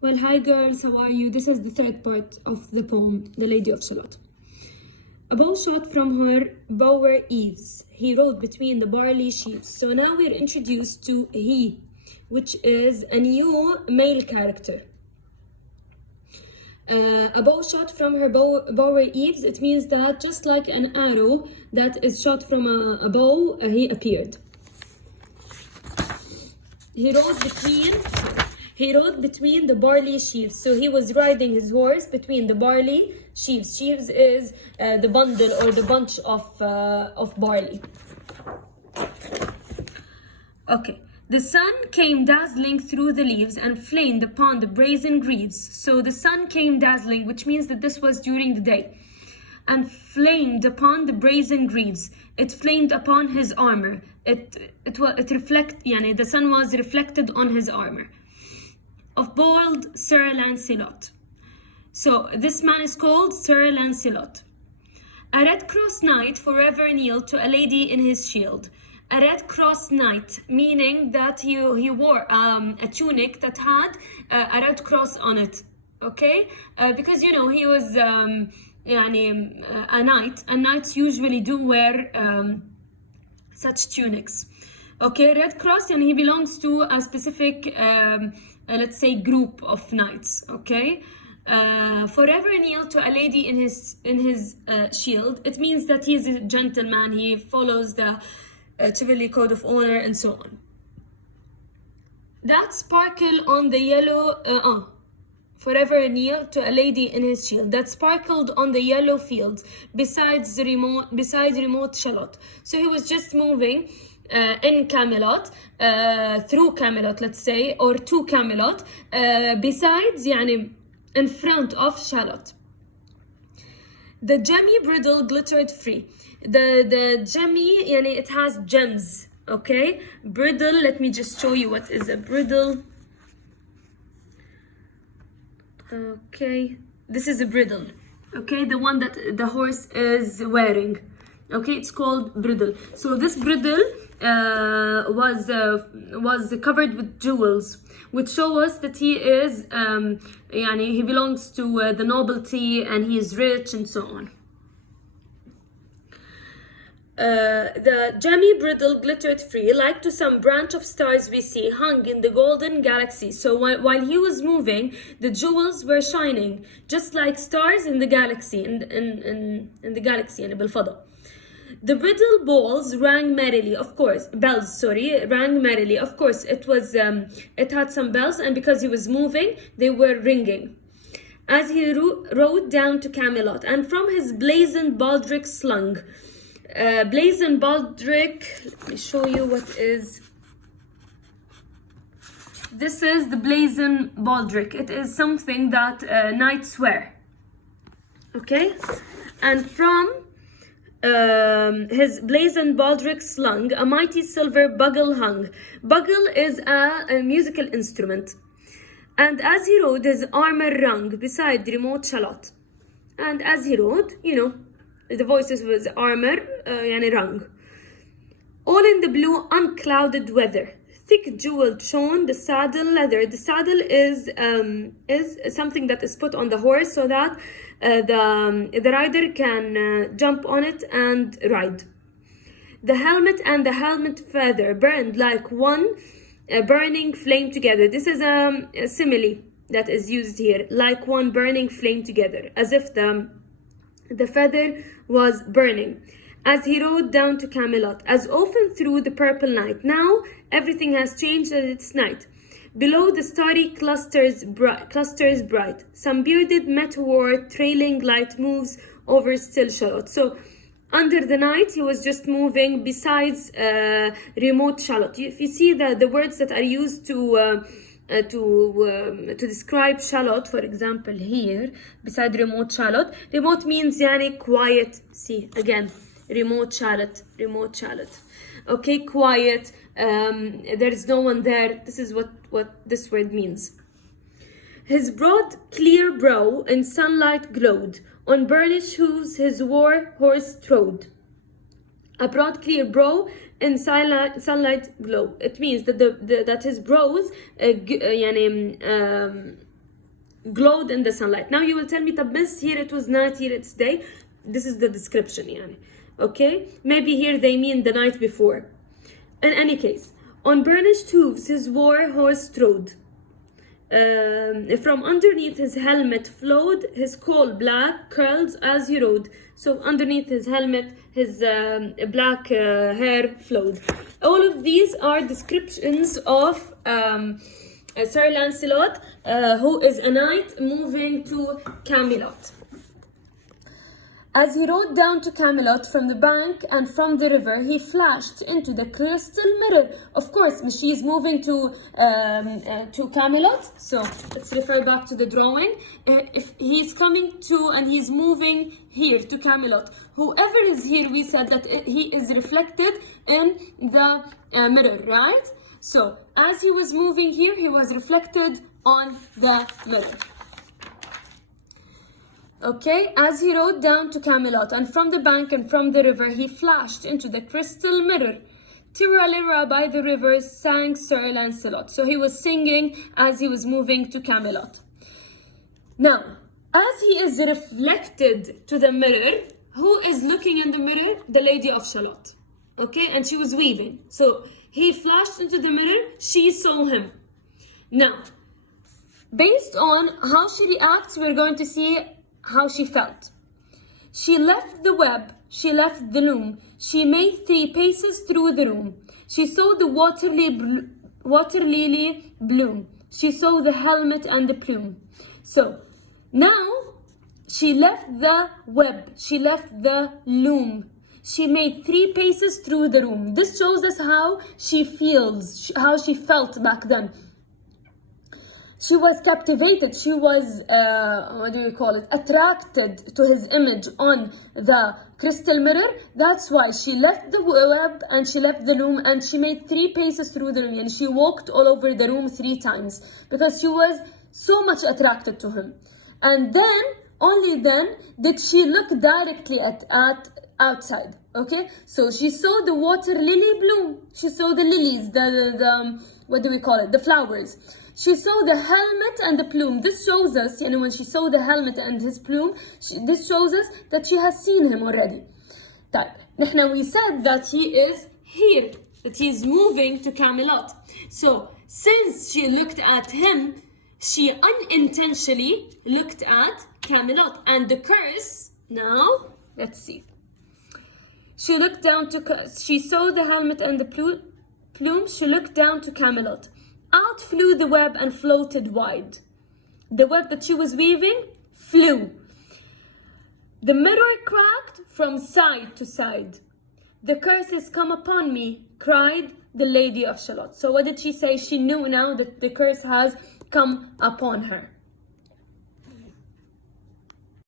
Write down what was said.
Well, hi girls, how are you? This is the third part of the poem, The Lady of Shalott. A bow shot from her bower eaves. He rode between the barley sheaves. So now we're introduced to he, which is a new male character. A bow shot from her bower eaves. It means that just like an arrow that is shot from a bow, he appeared. He rode between the barley sheaves. So he was riding his horse between the barley sheaves. Sheaves is the bundle or the bunch of barley. Okay. The sun came dazzling through the leaves and flamed upon the brazen greaves. So the sun came dazzling, which means that this was during the day, and flamed upon the brazen greaves. It flamed upon his armor. The sun was reflected on his armor. Of bold Sir Lancelot. So this man is called Sir Lancelot. A red cross knight forever kneel to a lady in his shield. A red cross knight, meaning that he wore a tunic that had a red cross on it. Okay, because he was a knight, and knights usually do wear such tunics. Okay, red cross, and he belongs to a specific let's say group of knights. Okay, forever kneel to a lady in his shield. It means that he is a gentleman. He follows the chivalry code of honor and so on. That sparkle on the yellow forever kneel to a lady in his shield that sparkled on the yellow fields beside remote Shalott. So he was just moving in Camelot, through Camelot, let's say, or to Camelot, besides in front of Shalott. The gemmy bridle glittered free. The gemmy, it has gems. Okay, bridle, let me just show you what is a bridle. Okay, this is a bridle. Okay, the one that the horse is wearing. Okay, it's called bridle. So this bridle was covered with jewels, which show us that he is he belongs to the nobility, and he is rich and so on. The gemmy bridle glittered free, like to some branch of stars we see, hung in the golden galaxy. So while he was moving, the jewels were shining, just like stars in the galaxy, in the galaxy, and بالفضاء. The bridle bells rang merrily, of course. Rang merrily. Of course, it had some bells, and because he was moving, they were ringing. As he rode down to Camelot, and from his blazoned baldric slung. Blazoned baldric, let me show you what is. This is the blazoned baldric. It is something that knights wear. Okay? And from his blazoned baldric slung, a mighty silver bugle hung. Bugle is a musical instrument. And as he rode, his armor rung beside remote Shalott. And as he rode, the voices was armor, rung. All in the blue, unclouded weather. Thick jeweled shone the saddle leather. The saddle is something that is put on the horse so that the rider can jump on it and ride. The helmet and the helmet feather burned like one burning flame together. This is a simile that is used here, like one burning flame together, as if the feather was burning. As he rode down to Camelot, as often through the purple night. Now everything has changed and it's night. Below the starry clusters bright. Some bearded meteor trailing light moves over still Shalott. So under the night, he was just moving besides remote Shalott. If you see the words that are used to describe Shalott, for example, here beside remote Shalott. Remote means quiet. See again, remote Shalott. Okay, quiet. There is no one there. This is what this word means. His broad, clear brow in sunlight glowed. On burnished hooves his war horse trode. A broad, clear brow in sunlight glow. It means that that his brows glowed in the sunlight. Now you will tell me, طب miss, here it was night, here it's day. This is the description يعني. Okay, maybe here they mean the night before. In any case, on burnished hooves his war horse trode. From underneath his helmet flowed his coal black curls as he rode. So underneath his helmet, his black hair flowed. All of these are descriptions of Sir Lancelot, who is a knight moving to Camelot. As he rode down to Camelot from the bank and from the river, he flashed into the crystal mirror. Of course, she is moving to Camelot. So let's refer back to the drawing. If he's coming to and he's moving here to Camelot, whoever is here, we said that he is reflected in the mirror, right? So as he was moving here, he was reflected on the mirror. Okay, as he rode down to Camelot and from the bank and from the river, he flashed into the crystal mirror. Tiralira by the river sang Sir Lancelot. So he was singing as he was moving to Camelot. Now, as he is reflected to the mirror, who is looking in the mirror? The Lady of Shalott. Okay, and she was weaving. So he flashed into the mirror, she saw him. Now, based on how she reacts, we're going to see how she felt. She left the web, she left the loom, she made 3 paces through the room. She saw the water lily bloom, she saw the helmet and the plume. So now she left the web, she left the loom, she made 3 paces through the room. This shows us how she feels, how she felt back then. She was captivated, she was, attracted to his image on the crystal mirror. That's why she left the web and she left the loom and she made 3 paces through the room. And she walked all over the room 3 times because she was so much attracted to him. And then, only then, did she look directly at outside. Okay, so she saw the water lily bloom. She saw the lilies, the flowers. She saw the helmet and the plume. This shows us, when she saw the helmet and his plume, this shows us that she has seen him already. طيب, we said that he is here, that he is moving to Camelot. So, since she looked at him, she unintentionally looked at Camelot. And the curse, now, let's see. She looked down she saw the helmet and the plume, she looked down to Camelot. Out flew the web and floated wide. The web that she was weaving flew. The mirror cracked from side to side. The curse has come upon me, cried the Lady of Shalott. So what did she say? She knew now that the curse has come upon her.